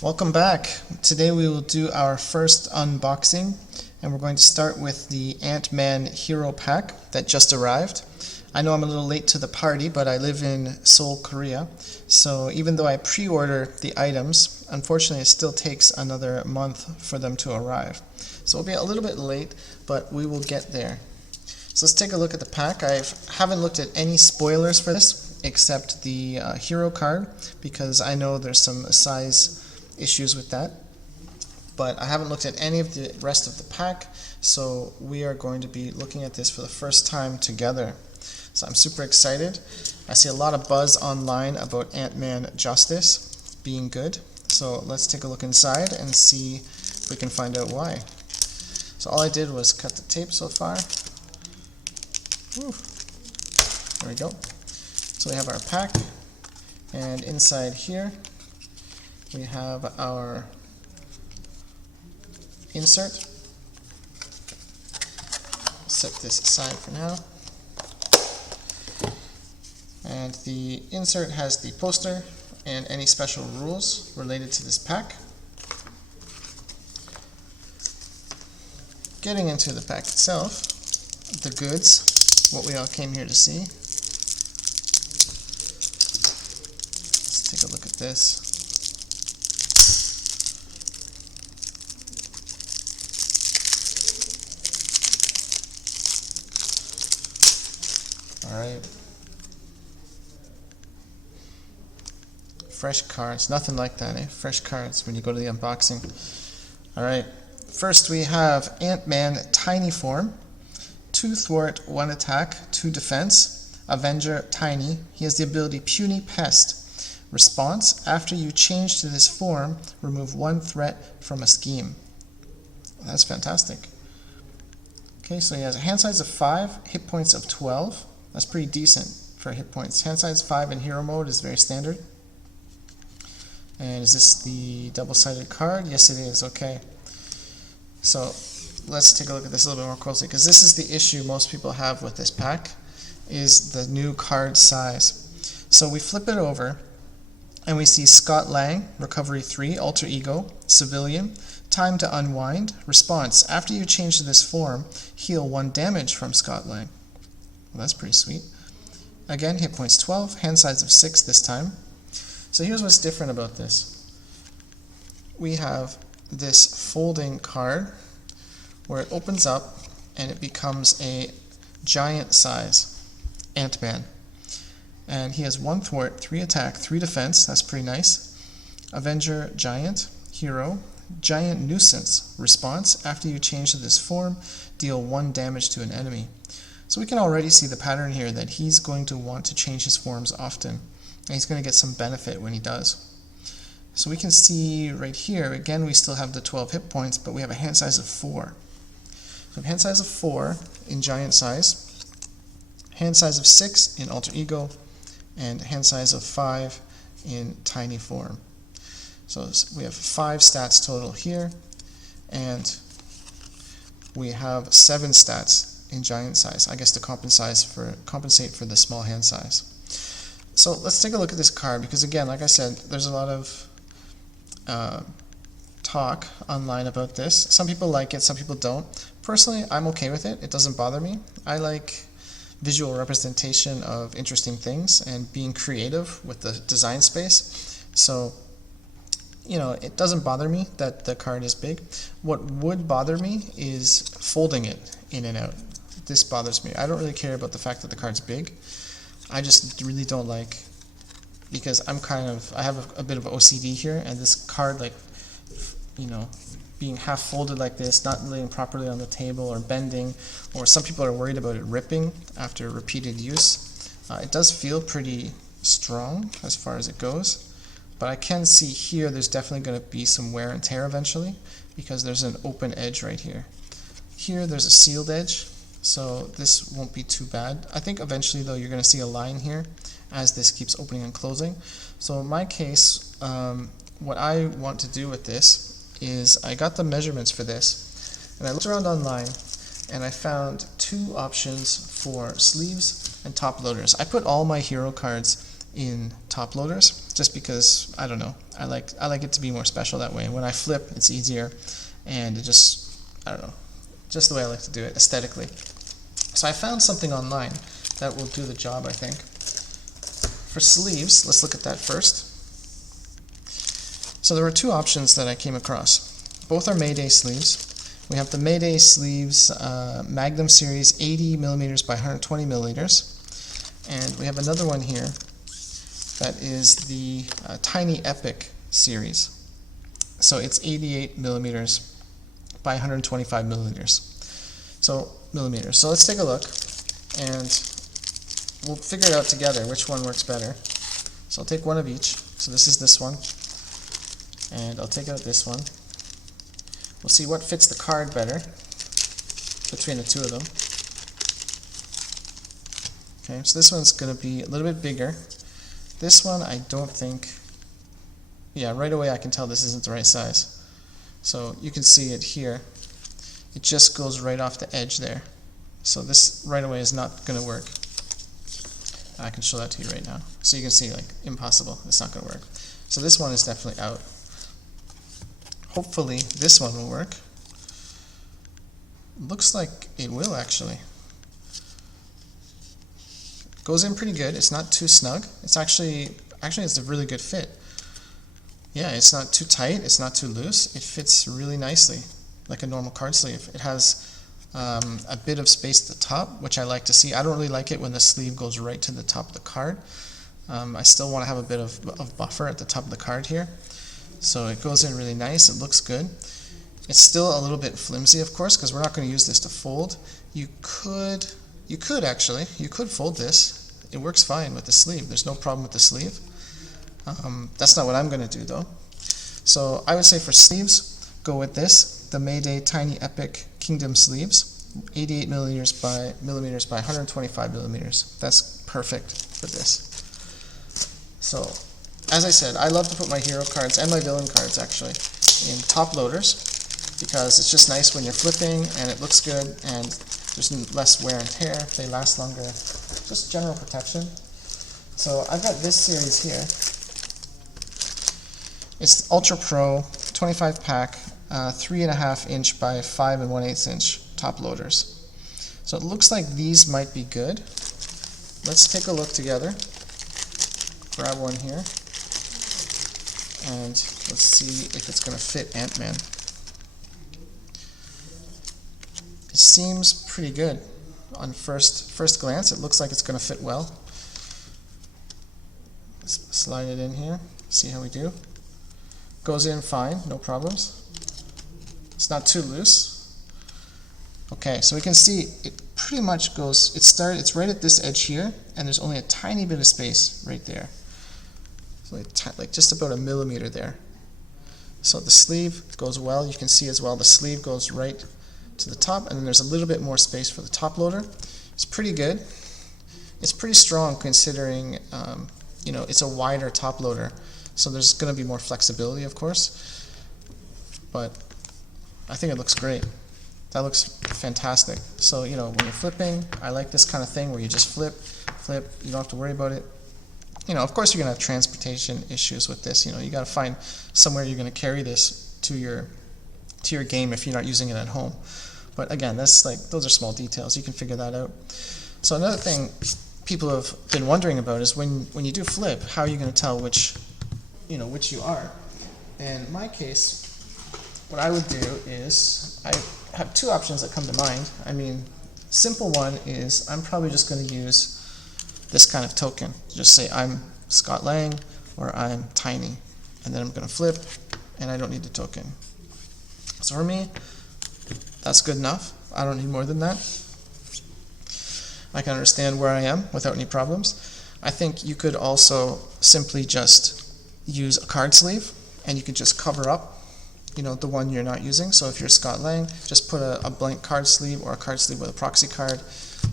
Welcome back. Today we will do our first unboxing, and we're going to start with the Ant-Man Hero Pack that just arrived. I know I'm a little late to the party, but I live in Seoul, Korea, so even though I pre-order the items, unfortunately it still takes another month for them to arrive. So we'll be a little bit late, but we will get there. So let's take a look at the pack. I haven't looked at any spoilers for this, except the hero card, because I know there's some size issues with that, but I haven't looked at any of the rest of the pack, so we are going to be looking at this for the first time together. So I'm super excited. I see a lot of buzz online about Ant-Man Justice being good, so let's take a look inside and see if we can find out why. So all I did was cut the tape so far. Whew. There we go. So we have our pack, and inside here we have our insert. Set this aside for now. And the insert has the poster and any special rules related to this pack. Getting into the pack itself, the goods, what we all came here to see. Let's take a look at this. Alright. Fresh cards. Nothing like that, eh? Fresh cards when you go to the unboxing. Alright. First we have Ant-Man Tiny Form. 2 thwart, 1 attack, 2 defense. Avenger Tiny. He has the ability Puny Pest. Response: after you change to this form, remove 1 threat from a scheme. That's fantastic. Okay, so he has a hand size of 5, hit points of 12. That's pretty decent for hit points. Hand size 5 in hero mode is very standard. And is this the double-sided card? Yes, it is. Okay. So let's take a look at this a little bit more closely, because this is the issue most people have with this pack, is the new card size. So we flip it over, and we see Scott Lang, Recovery 3, Alter Ego, Civilian, Time to Unwind, Response: after you change to this form, heal 1 damage from Scott Lang. Well, that's pretty sweet. Again, hit points 12, hand size of 6 this time. So here's what's different about this. We have this folding card where it opens up and it becomes a giant size Ant-Man. And he has 1 thwart, 3 attack, 3 defense. That's pretty nice. Avenger Giant, Hero, Giant Nuisance. Response: after you change to this form, deal 1 damage to an enemy. So we can already see the pattern here that he's going to want to change his forms often, and he's going to get some benefit when he does. So we can see right here, again, we still have the 12 hit points, but we have a hand size of 4. So we have hand size of 4 in giant size, hand size of 6 in alter ego, and hand size of 5 in tiny form. So we have 5 stats total here, and we have 7 stats in giant size, I guess, to compensate for the small hand size. So let's take a look at this card, because again, like I said, there's a lot of talk online about this. Some people like it, some people don't. Personally, I'm okay with it. It doesn't bother me. I like visual representation of interesting things and being creative with the design space. So, you know, it doesn't bother me that the card is big. What would bother me is folding it in and out. This bothers me. I don't really care about the fact that the card's big. I just really don't like, because I have a bit of OCD here, and this card, like, you know, being half folded like this, not laying properly on the table, or bending, or some people are worried about it ripping after repeated use. It does feel pretty strong as far as it goes, but I can see here there's definitely going to be some wear and tear eventually, because there's an open edge right here. Here there's a sealed edge, so this won't be too bad. I think eventually, though, you're going to see a line here as this keeps opening and closing. So in my case, what I want to do with this is I got the measurements for this, and I looked around online, and I found 2 options for sleeves and top loaders. I put all my hero cards in top top loaders, just because, I don't know, I like it to be more special that way. And when I flip, it's easier, and it just, I don't know, just the way I like to do it aesthetically. So I found something online that will do the job, I think. For sleeves, let's look at that first. So there were two options that I came across. Both are Mayday sleeves. We have the Mayday sleeves Magnum series 80 millimeters by 120 milliliters. And we have another one here that is the Tiny Epic series. So it's 88 millimeters by 125 milliliters. So millimeters. So let's take a look, and we'll figure it out together which one works better. So I'll take one of each. So this is this one, and I'll take out this one. We'll see what fits the card better between the two of them. Okay, so this one's going to be a little bit bigger. This one, I don't think, yeah, right away I can tell this isn't the right size. So you can see it here. It just goes right off the edge there. So this right away is not going to work. I can show that to you right now. So you can see, like, impossible. It's not going to work. So this one is definitely out. Hopefully this one will work. Looks like it will, actually. Goes in pretty good. It's not too snug. It's actually it's a really good fit. Yeah, it's not too tight. It's not too loose. It fits really nicely, like a normal card sleeve. It has a bit of space at the top, which I like to see. I don't really like it when the sleeve goes right to the top of the card. I still want to have a bit of buffer at the top of the card here. So it goes in really nice. It looks good. It's still a little bit flimsy, of course, because we're not going to use this to fold. You could fold this. It works fine with the sleeve. There's no problem with the sleeve. That's not what I'm going to do, though. So I would say for sleeves, go with this, the Mayday Tiny Epic Kingdom sleeves, 88 millimeters by 125 millimeters. That's perfect for this. So, as I said, I love to put my hero cards and my villain cards, actually, in top loaders, because it's just nice when you're flipping and it looks good and there's less wear and tear. They last longer. Just general protection. So I've got this series here. It's Ultra Pro 25 pack, 3.5 inch by 5 1/8 inch top loaders. So it looks like these might be good. Let's take a look together. Grab one here, and let's see if it's going to fit Ant-Man. It seems pretty good. On first glance, it looks like it's going to fit well. Let's slide it in here, see how we do. Goes in fine, no problems. It's not too loose. Okay, so we can see it pretty much goes, it's right at this edge here, and there's only a tiny bit of space right there. So like just about a millimeter there. So the sleeve goes well. You can see as well the sleeve goes right to the top, and then there's a little bit more space for the top loader. It's pretty good. It's pretty strong considering it's a wider top loader, so there's going to be more flexibility, of course. But I think it looks great. That looks fantastic. So when you're flipping, I like this kind of thing where you just flip. You don't have to worry about it. Of course you're going to have transportation issues with this. You got to find somewhere you're going to carry this to your game if you're not using it at home. But again, those are small details. You can figure that out. So another thing people have been wondering about is when you do flip, how are you going to tell which you are? And in my case, what I would do is I have two options that come to mind. I mean, simple one is I'm probably just going to use this kind of token. Just say I'm Scott Lang or I'm Tiny, and then I'm going to flip, and I don't need the token. So for me, that's good enough. I don't need more than that. I can understand where I am without any problems. I think you could also simply just use a card sleeve, and you could just cover up the one you're not using. So if you're Scott Lang, just put a blank card sleeve or a card sleeve with a proxy card.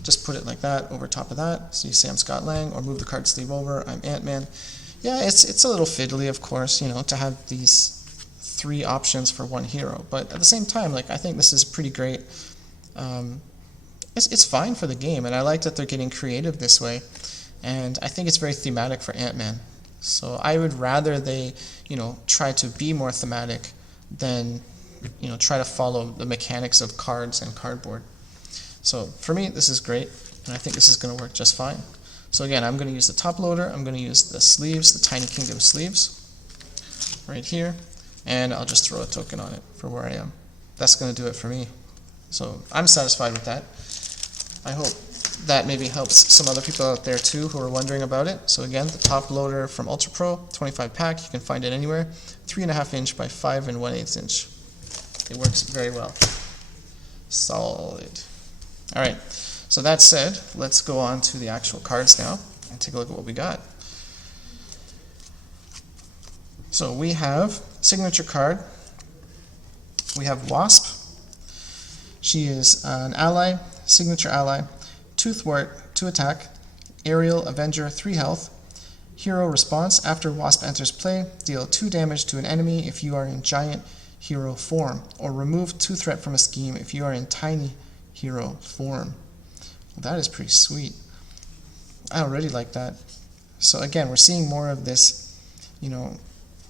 Just put it like that over top of that. So you say I'm Scott Lang, or move the card sleeve over, I'm Ant-Man. Yeah, it's a little fiddly, of course, to have these three options for one hero. But at the same time, I think this is pretty great. It's fine for the game, and I like that they're getting creative this way. And I think it's very thematic for Ant-Man. So I would rather they, try to be more thematic than, try to follow the mechanics of cards and cardboard. So for me, this is great, and I think this is going to work just fine. So again, I'm going to use the top loader, I'm going to use the sleeves, the Tiny Kingdom sleeves, right here, and I'll just throw a token on it for where I am. That's going to do it for me. So I'm satisfied with that. I hope that maybe helps some other people out there too who are wondering about it. So again, the top loader from Ultra Pro, 25 pack, you can find it anywhere, 3.5 inch by 5 1/8 inch. It works very well. Solid. All right, so that said, let's go on to the actual cards now and take a look at what we got. So we have signature card. We have Wasp. She is an ally, signature ally, 2 thwart, 2 attack, aerial, avenger, 3 health. Hero response, after Wasp enters play, deal 2 damage to an enemy if you are in giant hero form, or remove 2 threat from a scheme if you are in tiny hero form. Well, that is pretty sweet. I already like that. So again, we're seeing more of this,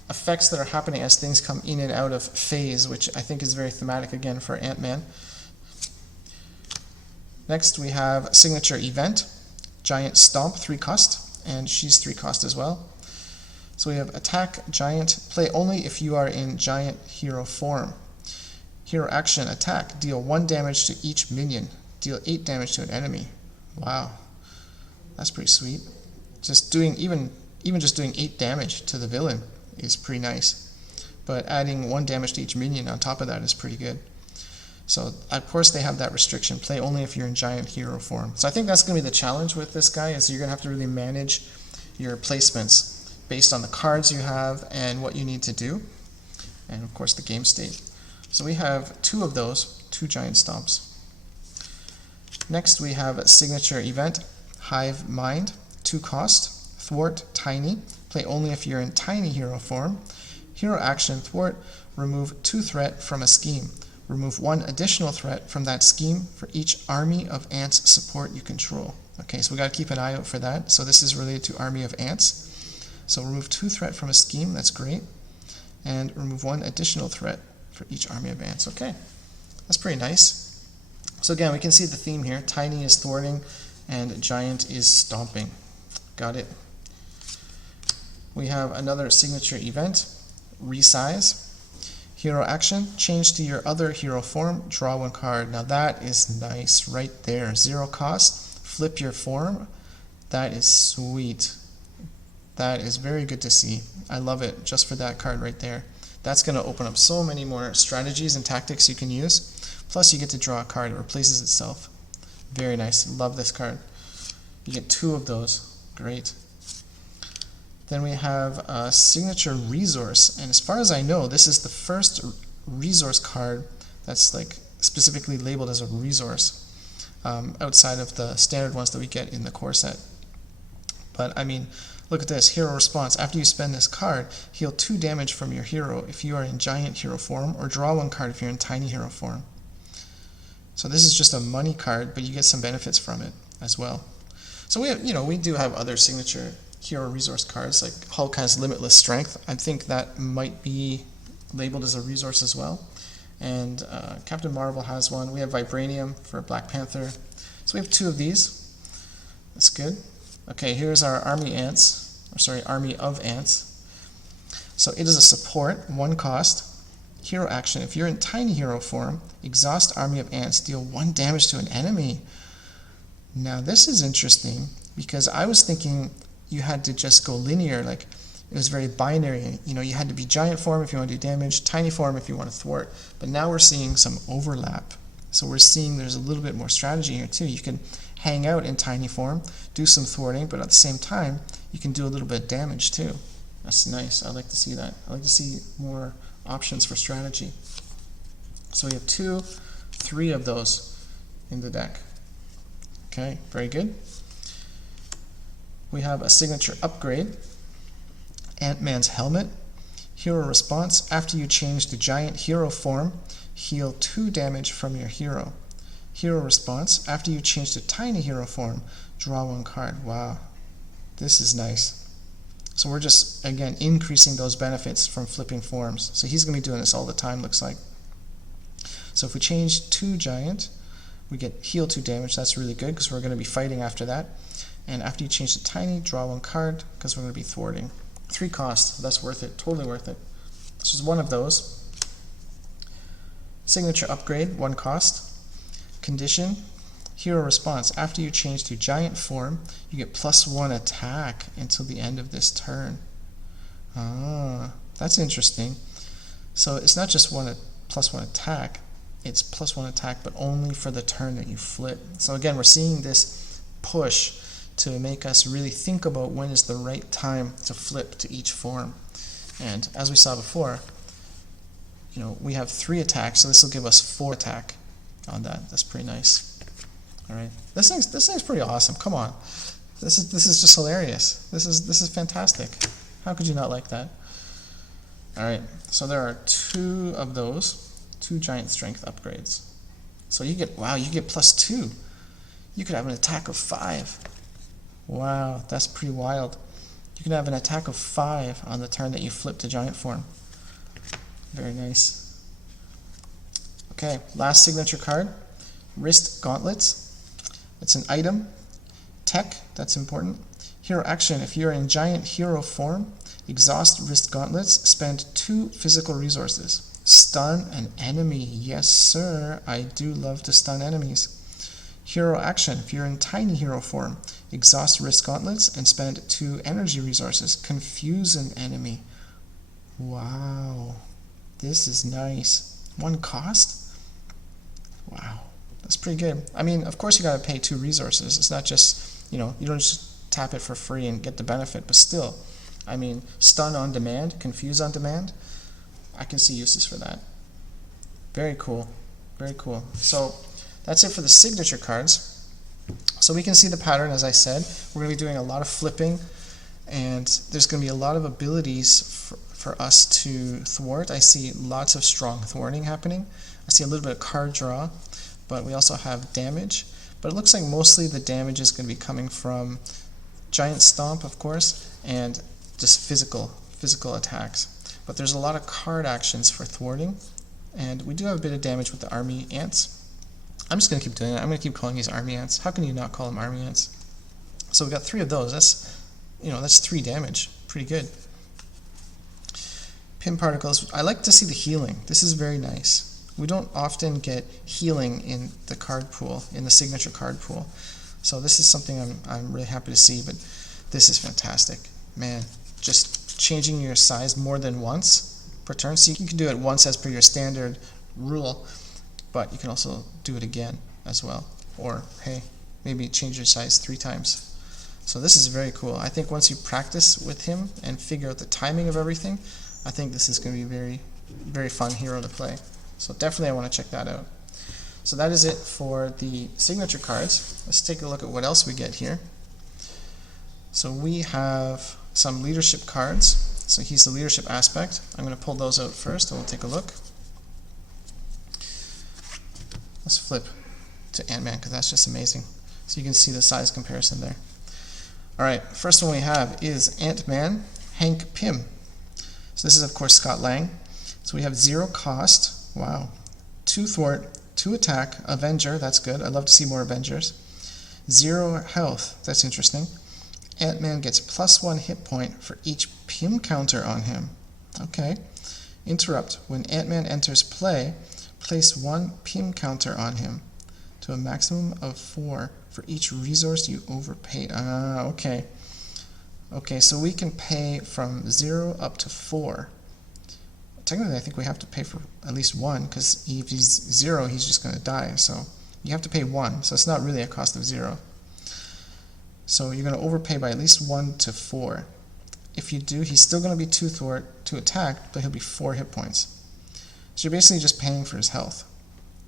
effects that are happening as things come in and out of phase, which I think is very thematic again for Ant-Man. Next we have signature event, Giant Stomp, 3 cost, and she's 3 cost as well. So we have attack, giant, play only if you are in giant hero form. Hero action, attack, deal 1 damage to each minion, deal 8 damage to an enemy. Wow, that's pretty sweet. Just doing, even just doing 8 damage to the villain is pretty nice. But adding 1 damage to each minion on top of that is pretty good. So of course they have that restriction, play only if you're in giant hero form. So I think that's going to be the challenge with this guy, is you're going to have to really manage your placements based on the cards you have and what you need to do, and of course the game state. So we have 2 of those, 2 giant stomps. Next we have a signature event, Hive Mind, 2 cost, thwart, tiny, play only if you're in tiny hero form. Hero action, thwart, remove 2 threat from a scheme. Remove 1 additional threat from that scheme for each army of ants support you control. Okay, so we got to keep an eye out for that. So this is related to army of ants. So remove 2 threat from a scheme, that's great. And remove 1 additional threat for each army of ants. Okay, that's pretty nice. So again, we can see the theme here. Tiny is thwarting and giant is stomping. Got it. We have another signature event, Resize. Hero action, change to your other hero form, draw 1 card. Now that is nice right there. 0 cost, flip your form. That is sweet. That is very good to see. I love it just for that card right there. That's going to open up so many more strategies and tactics you can use. Plus you get to draw a card, it replaces itself. Very nice, love this card. You get 2 of those, great. Then we have a signature resource, and as far as I know, this is the first resource card that's like specifically labeled as a resource outside of the standard ones that we get in the core set. But I mean, look at this, hero response. After you spend this card, heal 2 damage from your hero if you are in giant hero form, or draw 1 card if you're in tiny hero form. So this is just a money card, but you get some benefits from it as well. So we have, we do have other signature hero resource cards, like Hulk has limitless strength. I think that might be labeled as a resource as well. And Captain Marvel has one. We have Vibranium for Black Panther. So we have 2 of these. That's good. Okay, here's our army of ants. So it is a support, 1 cost. Hero action, if you're in tiny hero form, exhaust army of ants, deal 1 damage to an enemy. Now this is interesting, because I was thinking you had to just go linear, like it was very binary. You had to be giant form if you want to do damage, tiny form if you want to thwart. But now we're seeing some overlap. So we're seeing there's a little bit more strategy here too. You can hang out in tiny form, do some thwarting, but at the same time, you can do a little bit of damage too. That's nice. I like to see that. I like to see more options for strategy. So we have 2, 3 of those in the deck. Okay, very good. We have a signature upgrade, Ant-Man's helmet. Hero response, after you change to giant hero form, heal 2 damage from your hero. Hero response, after you change to tiny hero form, draw 1 card. Wow, this is nice. So we're just, again, increasing those benefits from flipping forms. So he's going to be doing this all the time, looks like. So if we change to giant, we get heal 2 damage. That's really good because we're going to be fighting after that. And after you change to tiny, draw 1 card because we're going to be thwarting. 3 cost. That's worth it. Totally worth it. This is one of those. Signature upgrade, 1 cost. Condition, hero response. After you change to giant form, you get +1 attack until the end of this turn. Ah, that's interesting. So it's not just +1 attack, it's +1 attack, but only for the turn that you flip. So again, we're seeing this push to make us really think about when is the right time to flip to each form. And as we saw before, we have 3 attacks, so this will give us 4 attack on that. That's pretty nice. All right, this thing's pretty awesome. Come on, this is just hilarious. This is fantastic. How could you not like that? All right, so there are 2 of those, 2 giant strength upgrades. So you get +2. You could have an attack of 5. Wow, that's pretty wild. You can have an attack of 5 on the turn that you flip to giant form. Very nice. Okay, last signature card, Wrist Gauntlets. It's an item. Tech, that's important. Hero action, if you're in giant hero form, exhaust Wrist Gauntlets, spend 2 physical resources. Stun an enemy. Yes, sir, I do love to stun enemies. Hero action, if you're in tiny hero form, exhaust Wrist Gauntlets and spend 2 energy resources. Confuse an enemy. Wow, this is nice. 1 cost? Wow, that's pretty good. I mean, of course you gotta pay 2 resources. It's not just, you don't just tap it for free and get the benefit, but still, I mean, stun on demand, confuse on demand, I can see uses for that. Very cool, very cool. So that's it for the signature cards. So we can see the pattern, as I said. We're gonna be doing a lot of flipping, and there's gonna be a lot of abilities for us to thwart. I see lots of strong thwarting happening. I see a little bit of card draw, but we also have damage. But it looks like mostly the damage is going to be coming from giant stomp, of course, and just physical attacks. But there's a lot of card actions for thwarting, and we do have a bit of damage with the army ants. I'm just going to keep doing it. I'm going to keep calling these army ants. How can you not call them army ants? So we got 3 of those. That's 3 damage. Pretty good. Pim particles. I like to see the healing. This is very nice. We don't often get healing in the card pool, in the signature card pool. So this is something I'm really happy to see, but this is fantastic. Man, just changing your size more than once per turn. So you can do it once as per your standard rule, but you can also do it again as well. Or, hey, maybe change your size 3 times. So this is very cool. I think once you practice with him and figure out the timing of everything, I think this is going to be a very, very fun hero to play. So definitely I want to check that out. So that is it for the signature cards. Let's take a look at what else we get here. So we have some leadership cards. So he's the leadership aspect. I'm going to pull those out first and we'll take a look. Let's flip to Ant-Man because that's just amazing. So you can see the size comparison there. Alright, first one we have is Ant-Man, Hank Pym. So this is of course Scott Lang. So we have 0 cost. Wow. 2 thwart, 2 attack, Avenger, that's good. I'd love to see more Avengers. 0 health, that's interesting. Ant-Man gets +1 hit point for each Pym counter on him. Okay. Interrupt. When Ant-Man enters play, place 1 Pym counter on him to a maximum of 4 for each resource you overpaid. Okay. Okay, so we can pay from 0 up to 4. Technically, I think we have to pay for at least 1, because if he's 0, he's just going to die. So you have to pay 1, so it's not really a cost of 0. So you're going to overpay by at least 1 to 4. If you do, he's still going to be 2 thwart, 2 attack, but he'll be 4 hit points. So you're basically just paying for his health.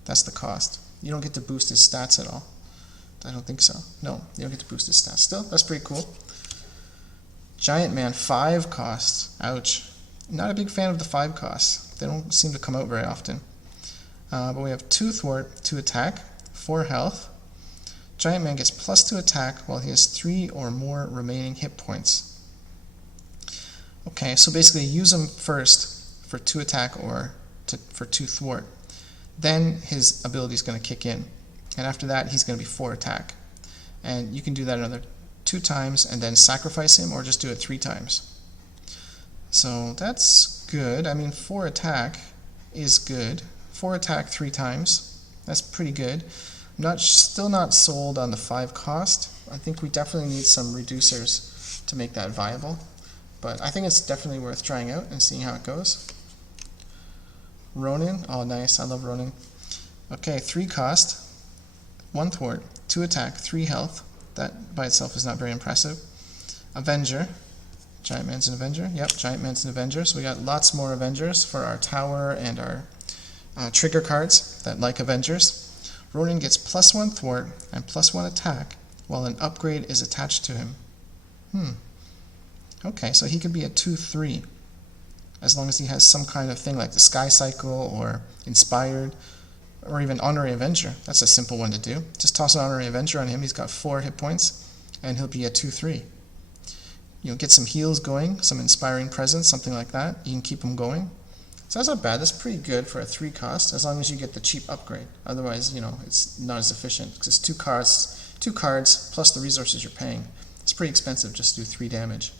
That's the cost. You don't get to boost his stats at all. I don't think so. No, you don't get to boost his stats. Still, that's pretty cool. Giant Man, 5 costs. Ouch. Not a big fan of the 5 costs. They don't seem to come out very often. But we have 2 thwart, 2 attack, 4 health. Giant Man gets +2 attack while he has 3 or more remaining hit points. Okay, so basically use him first for 2 attack or for 2 thwart. Then his ability is going to kick in. And after that, he's going to be 4 attack. And you can do that another 2 times and then sacrifice him, or just do it 3 times. So that's good. I mean, 4 attack is good. 4 attack 3 times. That's pretty good. I'm still not sold on the 5 cost. I think we definitely need some reducers to make that viable. But I think it's definitely worth trying out and seeing how it goes. Ronin. Oh, nice. I love Ronin. Okay, 3 cost, 1 thwart, 2 attack, 3 health. That by itself is not very impressive. Avenger. Giant Man's an Avenger. Yep, Giant Man's an Avenger. So we got lots more Avengers for our tower and our trigger cards that like Avengers. Ronin gets +1 thwart and +1 attack while an upgrade is attached to him. Okay, so he could be a 2/3 as long as he has some kind of thing like the Sky Cycle or Inspired or even Honorary Avenger. That's a simple one to do. Just toss an Honorary Avenger on him. He's got 4 hit points and he'll be a 2/3. You know, get some heals going, some Inspiring Presence, something like that. You can keep him going. So that's not bad. That's pretty good for a 3 cost as long as you get the cheap upgrade. Otherwise, you know, it's not as efficient because it's 2 cards plus the resources you're paying. It's pretty expensive just to do 3 damage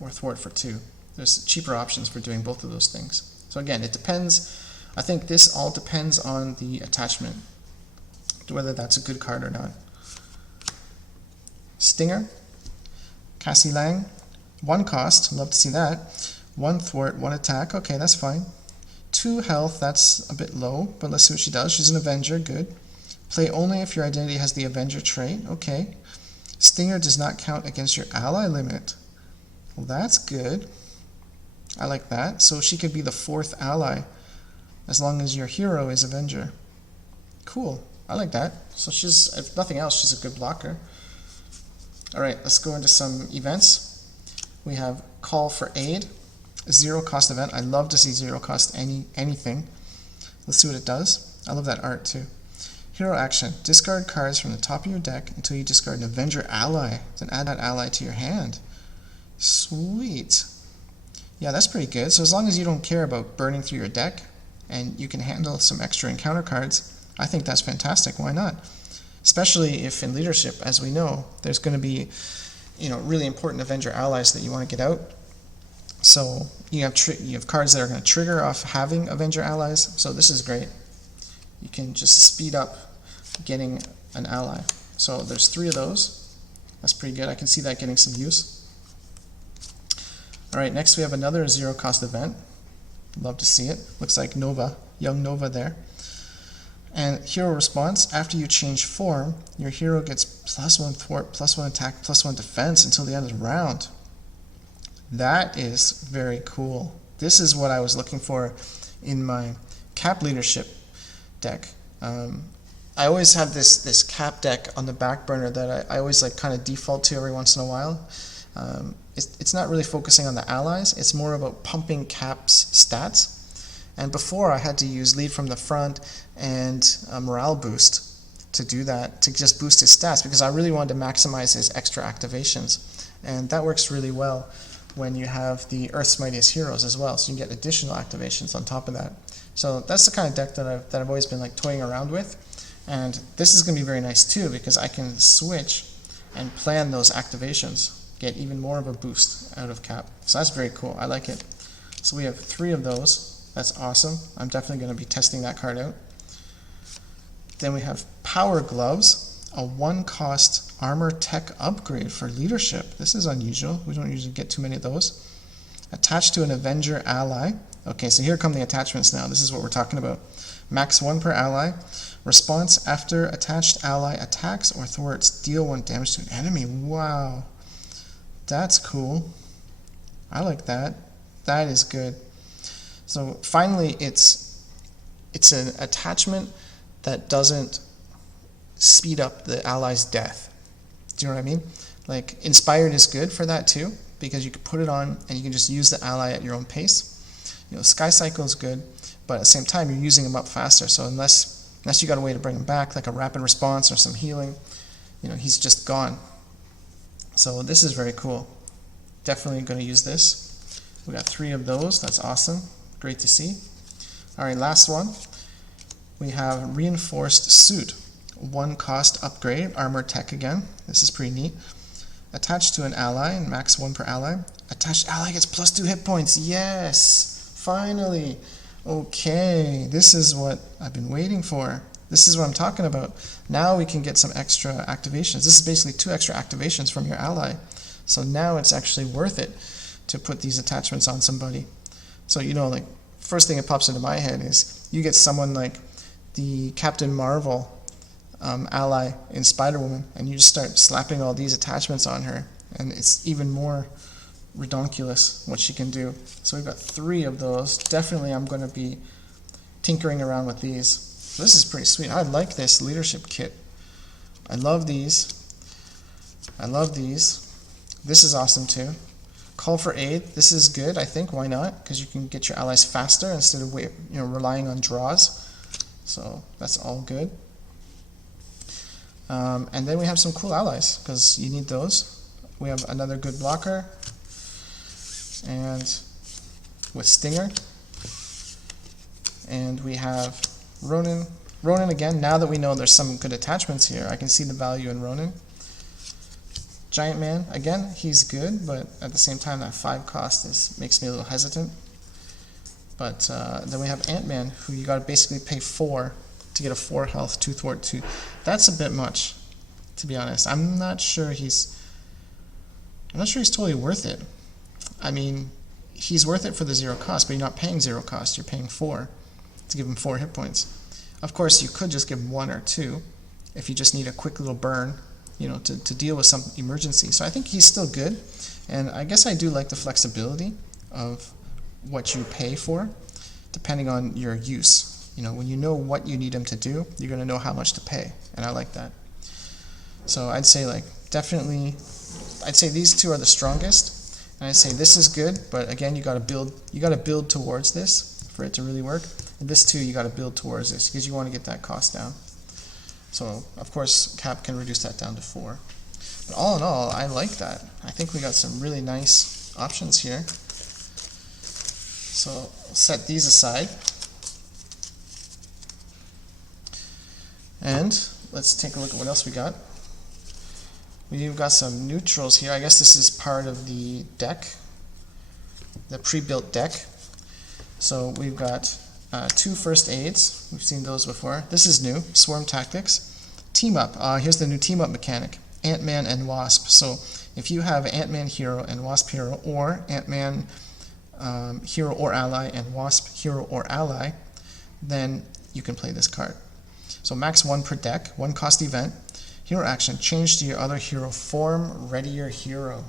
or thwart for 2. There's cheaper options for doing both of those things. So again, it depends. I think this all depends on the attachment, whether that's a good card or not. Stinger, Cassie Lang, 1 cost, love to see that. 1 thwart, 1 attack, okay, that's fine. 2 health, that's a bit low, but let's see what she does. She's an Avenger, good. Play only if your identity has the Avenger trait, okay. Stinger does not count against your ally limit. Well, that's good. I like that. So she could be the 4th ally as long as your hero is Avenger. Cool. I like that. So she's, if nothing else, she's a good blocker. Alright, let's go into some events. We have Call for Aid, a 0 cost event. I love to see 0 cost anything. Let's see what it does. I love that art too. Hero action. Discard cards from the top of your deck until you discard an Avenger ally. Then add that ally to your hand. Sweet. Yeah, that's pretty good. So as long as you don't care about burning through your deck and you can handle some extra encounter cards, I think that's fantastic. Why not? Especially if in leadership, as we know, there's going to be, you know, really important Avenger allies that you want to get out. So you have cards that are going to trigger off having Avenger allies. So this is great. You can just speed up getting an ally. So there's 3 of those. That's pretty good. I can see that getting some use. Alright, next we have another 0 cost event. Love to see it. Looks like Nova, young Nova there. And hero response, after you change form, your hero gets +1 thwart, +1 attack, +1 defense until the end of the round. That is very cool. This is what I was looking for in my cap leadership deck. I always have this cap deck on the back burner that I always like kind of default to every once in a while. It's not really focusing on the allies, it's more about pumping Cap's stats. And before I had to use lead from the front and a morale boost to do that, to just boost his stats, because I really wanted to maximize his extra activations. And that works really well when you have the Earth's Mightiest Heroes as well, so you can get additional activations on top of that. So that's the kind of deck that I've always been like toying around with. And this is going to be very nice too, because I can switch and plan those activations, get even more of a boost out of Cap. So that's very cool. I like it. So we have 3 of those. That's awesome. I'm definitely going to be testing that card out. Then we have Power Gloves, a 1 cost armor tech upgrade for leadership. This is unusual. We don't usually get too many of those. Attached to an Avenger ally. Okay, so here come the attachments now. This is what we're talking about. Max 1 per ally. Response after attached ally attacks or thwarts, deal 1 damage to an enemy. Wow. That's cool. I like that. That is good. So finally, it's an attachment that doesn't speed up the ally's death. Do you know what I mean? Like, Inspired is good for that too, because you can put it on and you can just use the ally at your own pace. You know, Sky Cycle is good, but at the same time, you're using him up faster. So unless you got a way to bring him back, like a rapid response or some healing, you know, he's just gone. So this is very cool. Definitely going to use this. We got 3 of those. That's awesome. Great to see. All right, last one. We have Reinforced Suit. 1 cost upgrade, armor tech again. This is pretty neat. Attached to an ally, and max 1 per ally. Attached ally gets +2 hit points. Yes! Finally! Okay, this is what I've been waiting for. This is what I'm talking about. Now we can get some extra activations. This is basically 2 extra activations from your ally. So now it's actually worth it to put these attachments on somebody. So, you know, like, first thing that pops into my head is you get someone like the Captain Marvel ally in Spider-Woman, and you just start slapping all these attachments on her, and it's even more redonkulous what she can do. So we've got 3 of those. Definitely I'm going to be tinkering around with these. So this is pretty sweet. I like this leadership kit. I love these. I love these. This is awesome too. Call for aid. This is good, I think. Why not? Because you can get your allies faster instead of relying on draws. So that's all good. And then we have some cool allies because you need those. We have another good blocker, and with Stinger, and we have Ronin. Ronin again. Now that we know there's some good attachments here, I can see the value in Ronin. Giant Man, again, he's good, but at the same time, that 5 cost makes me a little hesitant. But then we have Ant-Man, who you got to basically pay 4 to get a 4 health, 2 thwart, 2. That's a bit much, to be honest. I'm not sure he's totally worth it. I mean, he's worth it for the 0 cost, but you're not paying 0 cost. You're paying 4 to give him 4 hit points. Of course, you could just give him 1 or 2 if you just need a quick little burn, you know, to deal with some emergency. So I think he's still good, and I guess I do like the flexibility of what you pay for, depending on your use. You know, when you know what you need him to do, you're going to know how much to pay, and I like that. So I'd say, like, definitely, I'd say these 2 are the strongest, and I'd say this is good, but again, you got to build towards this for it to really work. And this too, you got to build towards this because you want to get that cost down. So of course, Cap can reduce that down to 4. But all in all, I like that. I think we got some really nice options here. So I'll set these aside. And let's take a look at what else we got. We've got some neutrals here. I guess this is part of the deck, the pre-built deck. So we've got 2 first aids. We've seen those before. This is new, Swarm Tactics. Team Up. Here's the new Team Up mechanic, Ant-Man and Wasp. So if you have Ant-Man hero and Wasp hero, or Ant-Man hero or ally and Wasp hero or ally, then you can play this card. So max 1 per deck, 1 cost event. Hero action, change to your other hero form, ready your hero.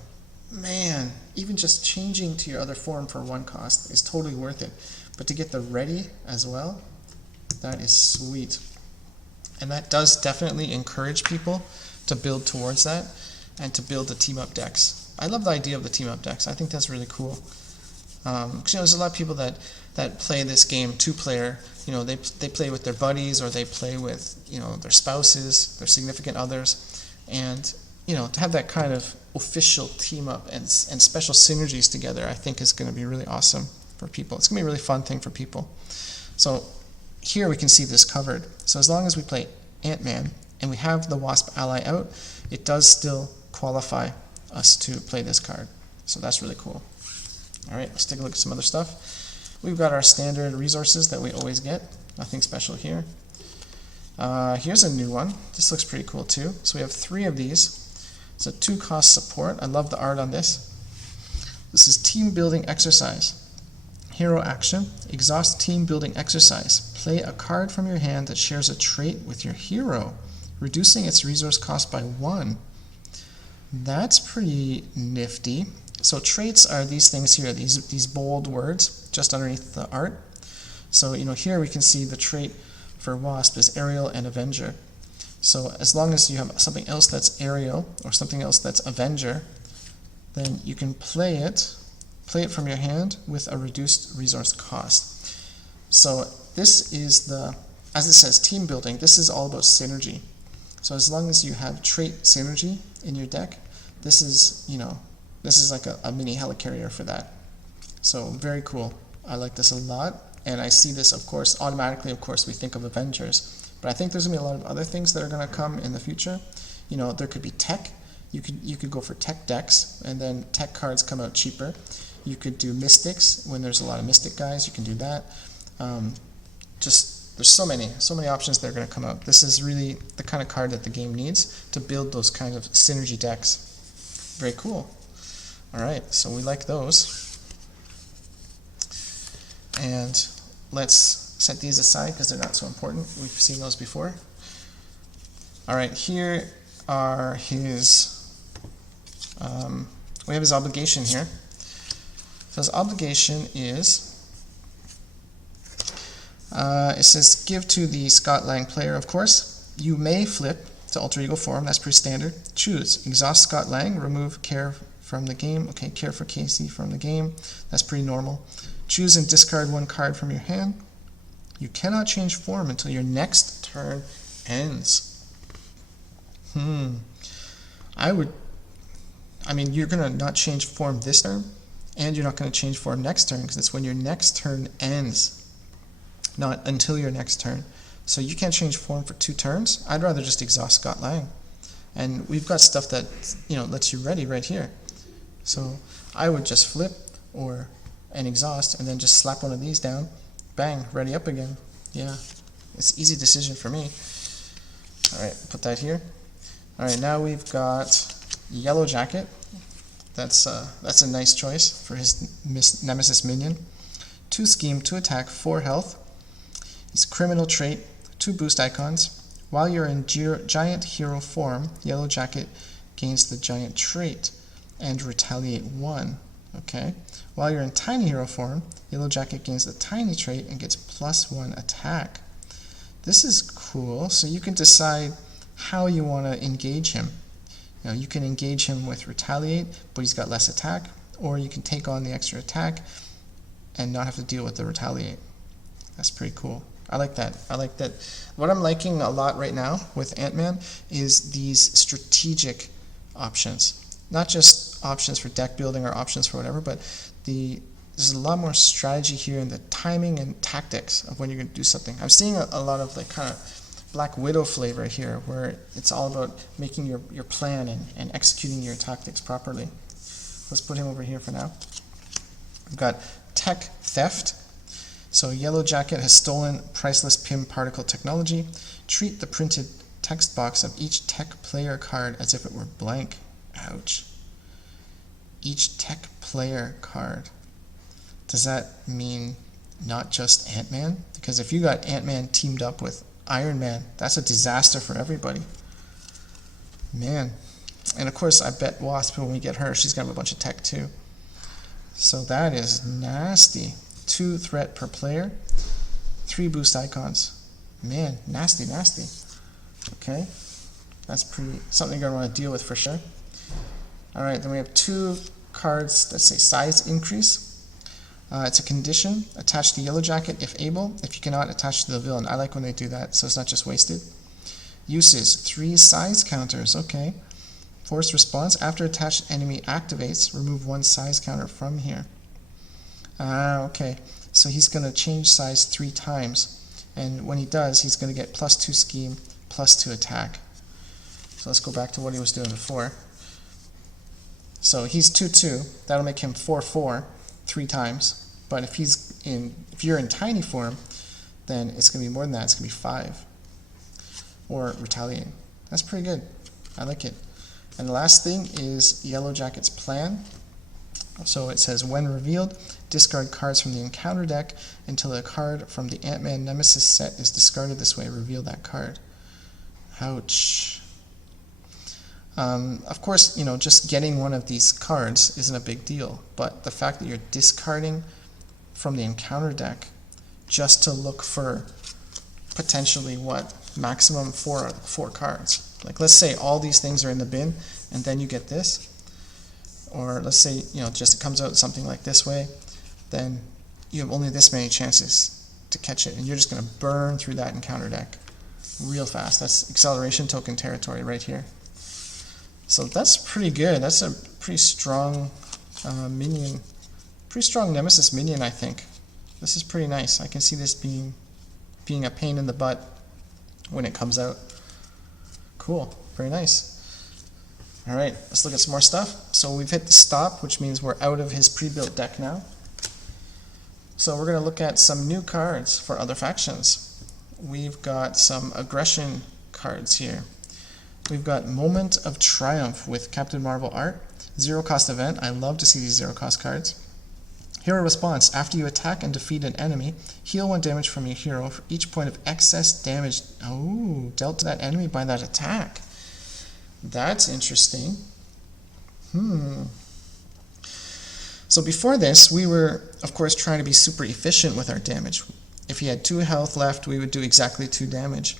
Man, even just changing to your other form for 1 cost is totally worth it. But to get the ready as well, that is sweet. And that does definitely encourage people to build towards that and to build the team up decks. I love the idea of the team up decks. I think that's really cool. Because there's a lot of people that play this game 2-player. They play with their buddies, or they play with their spouses, their significant others, and to have that kind of official team up and special synergies together, I think is going to be really awesome for people. It's going to be a really fun thing for people. So here we can see this covered. So as long as we play Ant-Man and we have the Wasp ally out, it does still qualify us to play this card. So that's really cool. All right, let's take a look at some other stuff. We've got our standard resources that we always get. Nothing special here. Here's a new one. This looks pretty cool too. So we have 3 of these. It's a 2 cost support. I love the art on this. This is team building exercise. Hero action, exhaust team building exercise. Play a card from your hand that shares a trait with your hero, reducing its resource cost by 1. That's pretty nifty. So traits are these things here, these bold words just underneath the art. So here we can see the trait for Wasp is Aerial and Avenger. So as long as you have something else that's Aerial or something else that's Avenger, then you can play it from your hand with a reduced resource cost. So this is as it says, team building. This is all about synergy. So as long as you have trait synergy in your deck, this is like a mini helicarrier for that. So very cool. I like this a lot, and I see this, of course, automatically, of course, we think of Avengers, but I think there's going to be a lot of other things that are going to come in the future. You know, there could be tech. You could go for tech decks, and then tech cards come out cheaper. You could do mystics when there's a lot of mystic guys. You can do that. There's so many options that are going to come out. This is really the kind of card that the game needs to build those kind of synergy decks. Very cool. All right, so we like those. And let's set these aside because they're not so important. We've seen those before. All right, here are his, we have his obligation here. So his obligation is, it says give to the Scott Lang player, of course. You may flip to alter ego form, that's pretty standard. Choose, exhaust Scott Lang, remove care from the game. Okay, care for Casey from the game, that's pretty normal. Choose and discard one card from your hand. You cannot change form until your next turn ends. I mean, you're going to not change form this turn, and you're not going to change form next turn, because it's when your next turn ends, not until your next turn. So you can't change form for 2 turns. I'd rather just exhaust Scott Lang. And we've got stuff that, you know, lets you ready right here. So I would just flip and exhaust, and then just slap one of these down. Bang, ready up again. Yeah, it's an easy decision for me. All right, put that here. All right, now we've got Yellow Jacket. That's a nice choice for his Nemesis minion. 2 scheme, 2 attack, 4 health. His criminal trait, 2 boost icons. While you're in giant hero form, Yellow Jacket gains the giant trait and retaliate 1. Okay. While you're in tiny hero form, Yellow Jacket gains the tiny trait and gets +1 attack. This is cool. So you can decide how you want to engage him. You know, you can engage him with retaliate, but he's got less attack, or you can take on the extra attack and not have to deal with the retaliate. That's pretty cool. I like that. I like that. What I'm liking a lot right now with Ant-Man is these strategic options. Not just options for deck building or options for whatever, but there's a lot more strategy here in the timing and tactics of when you're going to do something. I'm seeing a lot of like kind of Black Widow flavor here, where it's all about making your plan and executing your tactics properly. Let's put him over here for now. We've got Tech Theft. So Yellow Jacket has stolen priceless PIM particle technology. Treat the printed text box of each tech player card as if it were blank. Ouch. Each tech player card. Does that mean not just Ant-Man? Because if you got Ant-Man teamed up with Iron Man, that's a disaster for everybody. Man. And of course, I bet Wasp, when we get her, she's going to have a bunch of tech too. So that is nasty. 2 threat per player. 3 boost icons. Man, nasty, nasty. Okay. That's something you're going to want to deal with for sure. Alright, then we have 2 cards that say size increase. It's a condition. Attach to Yellow Jacket if able. If you cannot, attach to the villain. I like when they do that, so it's not just wasted. Uses 3 size counters. Okay. Force response. After attached enemy activates, remove 1 size counter from here. Okay. So he's going to change size 3 times. And when he does, he's going to get +2 scheme, +2 attack. So let's go back to what he was doing before. So he's 2/2. That'll make him 4/4 3 times. But if you're in tiny form, then it's going to be more than that. It's going to be 5. Or retaliating. That's pretty good. I like it. And the last thing is Yellow Jacket's plan. So it says, when revealed, discard cards from the encounter deck until a card from the Ant-Man Nemesis set is discarded this way. Reveal that card. Ouch. Of course, you know, just getting one of these cards isn't a big deal, but the fact that you're discarding from the encounter deck just to look for potentially maximum four cards. Like, let's say all these things are in the bin, and then you get this, or let's say, you know, just it comes out something like this way, then you have only this many chances to catch it, and you're just going to burn through that encounter deck real fast. That's acceleration token territory right here. So that's pretty good. That's a pretty strong minion, Pretty strong Nemesis minion, I think. This is pretty nice. I can see this being a pain in the butt when it comes out. Cool, very nice. Alright, let's look at some more stuff. So we've hit the stop, which means we're out of his pre-built deck now. So we're going to look at some new cards for other factions. We've got some aggression cards here. We've got Moment of Triumph with Captain Marvel art. Zero cost event. I love to see these zero cost cards. Hero response. After you attack and defeat an enemy, heal 1 damage from your hero for each point of excess damage dealt to that enemy by that attack. That's interesting. So before this, we were, of course, trying to be super efficient with our damage. If he had 2 health left, we would do exactly 2 damage.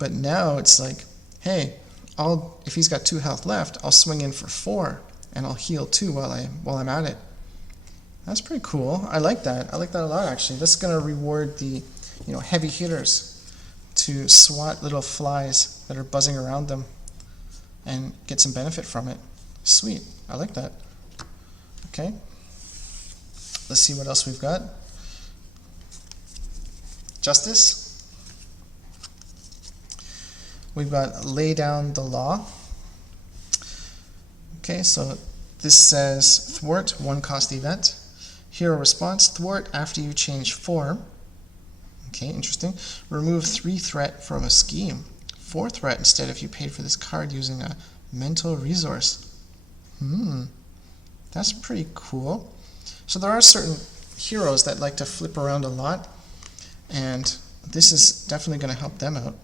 But now it's like, hey, if he's got 2 health left, I'll swing in for 4, and I'll heal 2 while I'm at it. That's pretty cool. I like that. I like that a lot, actually. This is going to reward the heavy hitters to swat little flies that are buzzing around them and get some benefit from it. Sweet. I like that. Okay. Let's see what else we've got. Justice. We've got Lay Down the Law. Okay, so this says thwart 1 cost event. Hero response, thwart after you change form. Okay, interesting. Remove 3 threat from a scheme. 4 threat instead if you paid for this card using a mental resource. That's pretty cool. So there are certain heroes that like to flip around a lot, and this is definitely going to help them out.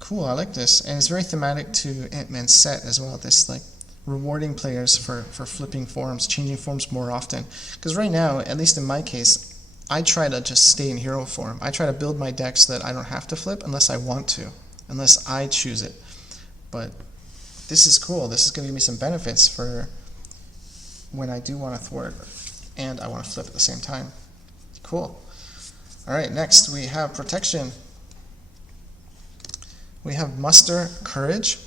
Cool, I like this. And it's very thematic to Ant-Man's set as well, this like rewarding players for flipping forms, changing forms more often. Because right now, at least in my case, I try to just stay in hero form. I try to build my deck so that I don't have to flip unless I want to, unless I choose it. But this is cool. This is going to give me some benefits for when I do want to thwart and I want to flip at the same time. Cool. Alright, next we have protection. We have Muster Courage.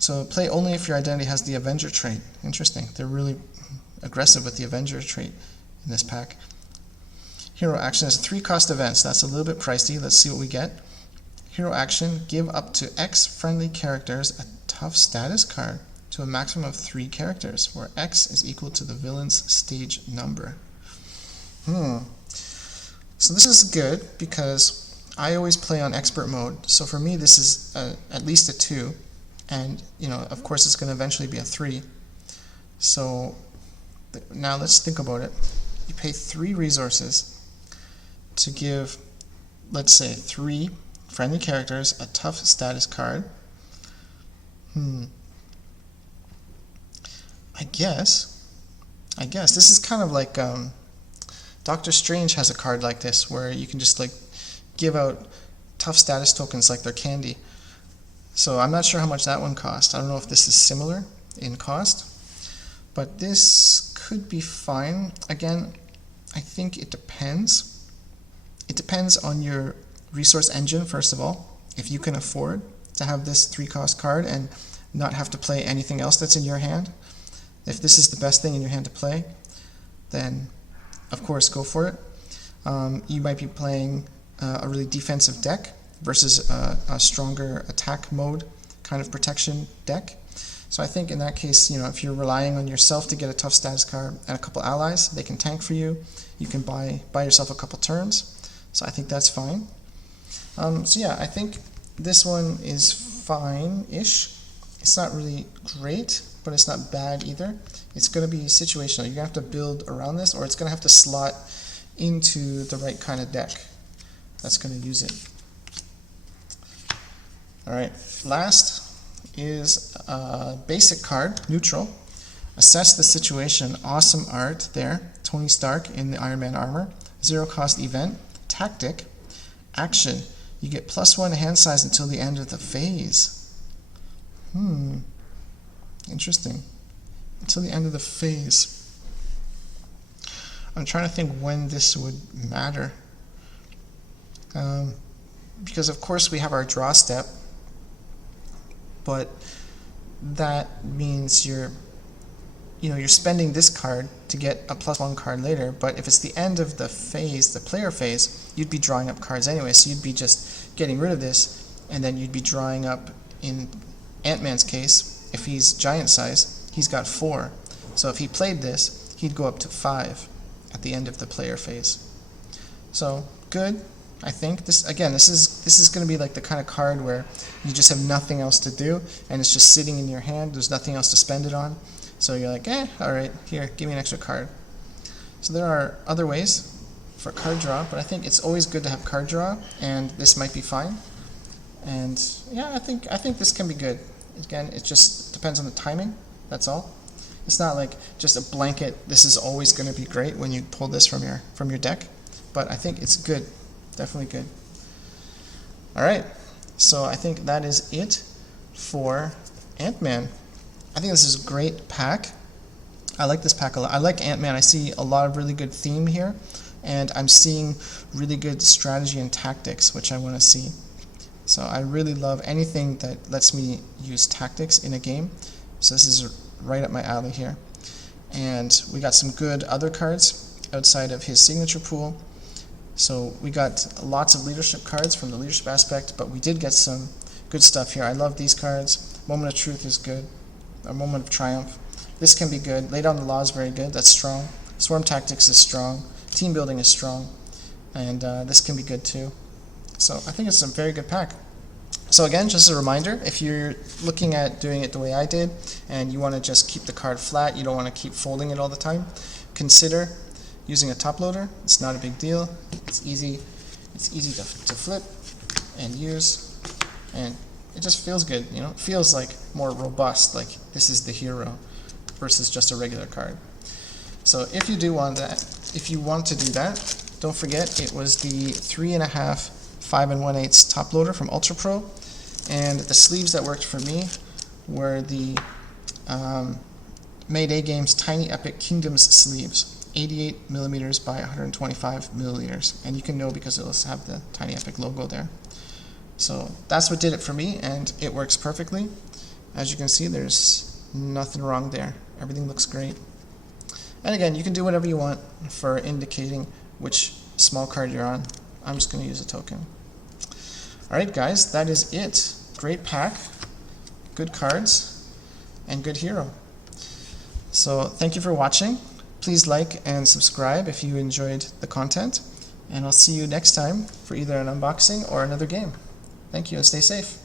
So play only if your identity has the Avenger trait. Interesting. They're really aggressive with the Avenger trait in this pack. Hero action is 3 cost events. That's a little bit pricey. Let's see what we get. Hero action, give up to X friendly characters a tough status card to a maximum of 3 characters, where X is equal to the villain's stage number. So this is good because I always play on expert mode. So for me, this is at least a 2. And, of course, it's going to eventually be a 3. So now let's think about it. You pay 3 resources to give, let's say, 3 friendly characters a tough status card. I guess this is kind of like Doctor Strange has a card like this where you can just like give out tough status tokens like they're candy. So I'm not sure how much that one cost. I don't know if this is similar in cost, but this could be fine. Again, I think it depends. It depends on your resource engine, first of all. If you can afford to have this 3 cost card and not have to play anything else that's in your hand. If this is the best thing in your hand to play, then of course go for it. You might be playing a really defensive deck versus a stronger attack mode kind of protection deck. So I think in that case, if you're relying on yourself to get a tough status card and a couple allies, they can tank for you. You can buy yourself a couple turns. So I think that's fine. So yeah, I think this one is fine-ish. It's not really great, but it's not bad either. It's going to be situational. You're going to have to build around this, or it's going to have to slot into the right kind of deck that's going to use it. Alright, last is a basic card, neutral. Assess the situation. Awesome art there. Tony Stark in the Iron Man armor. 0 cost event. Tactic. Action. You get +1 hand size until the end of the phase. Interesting. Until the end of the phase. I'm trying to think when this would matter. Because of course we have our draw step, but that means you're you're spending this card to get a +1 card later, but if it's the end of the phase, the player phase, you'd be drawing up cards anyway, so you'd be just getting rid of this, and then you'd be drawing up, in Ant-Man's case, if he's giant size, he's got 4. So if he played this, he'd go up to 5 at the end of the player phase. So, good. I think this is going to be like the kind of card where you just have nothing else to do and it's just sitting in your hand. There's nothing else to spend it on. So you're like, all right, here, give me an extra card. So there are other ways for card draw, but I think it's always good to have card draw, and this might be fine. And yeah, I think this can be good. Again, it just depends on the timing. That's all. It's not like just a blanket, this is always going to be great when you pull this from your deck, but I think it's good. Definitely good. Alright, so I think that is it for Ant-Man. I think this is a great pack. I like this pack a lot. I like Ant-Man. I see a lot of really good theme here, and I'm seeing really good strategy and tactics, which I want to see. So I really love anything that lets me use tactics in a game. So this is right up my alley here. And we got some good other cards outside of his signature pool. So we got lots of leadership cards from the leadership aspect, but we did get some good stuff here. I love these cards. Moment of Truth is good. A Moment of Triumph. This can be good. Lay Down the Law is very good. That's strong. Swarm Tactics is strong. Team Building is strong. And this can be good too. So I think it's a very good pack. So again, just a reminder, if you're looking at doing it the way I did, and you want to just keep the card flat, you don't want to keep folding it all the time, consider using a top loader. It's not a big deal. It's easy to flip and use, and it just feels good. It feels like more robust, like this is the hero versus just a regular card. So if you do want that, if you want to do that, don't forget it was the 3.5 5 1/8 top loader from Ultra Pro, and the sleeves that worked for me were the Mayday Games Tiny Epic Kingdoms sleeves. 88 millimeters by 125 milliliters, and you can know because it'll have the Tiny Epic logo there. So that's what did it for me, and it works perfectly. As you can see, there's nothing wrong there. Everything looks great. And again, you can do whatever you want for indicating which small card you're on. I'm just going to use a token. Alright guys, that is it. Great pack, good cards, and good hero. So thank you for watching. Please like and subscribe if you enjoyed the content, and I'll see you next time for either an unboxing or another game. Thank you and stay safe.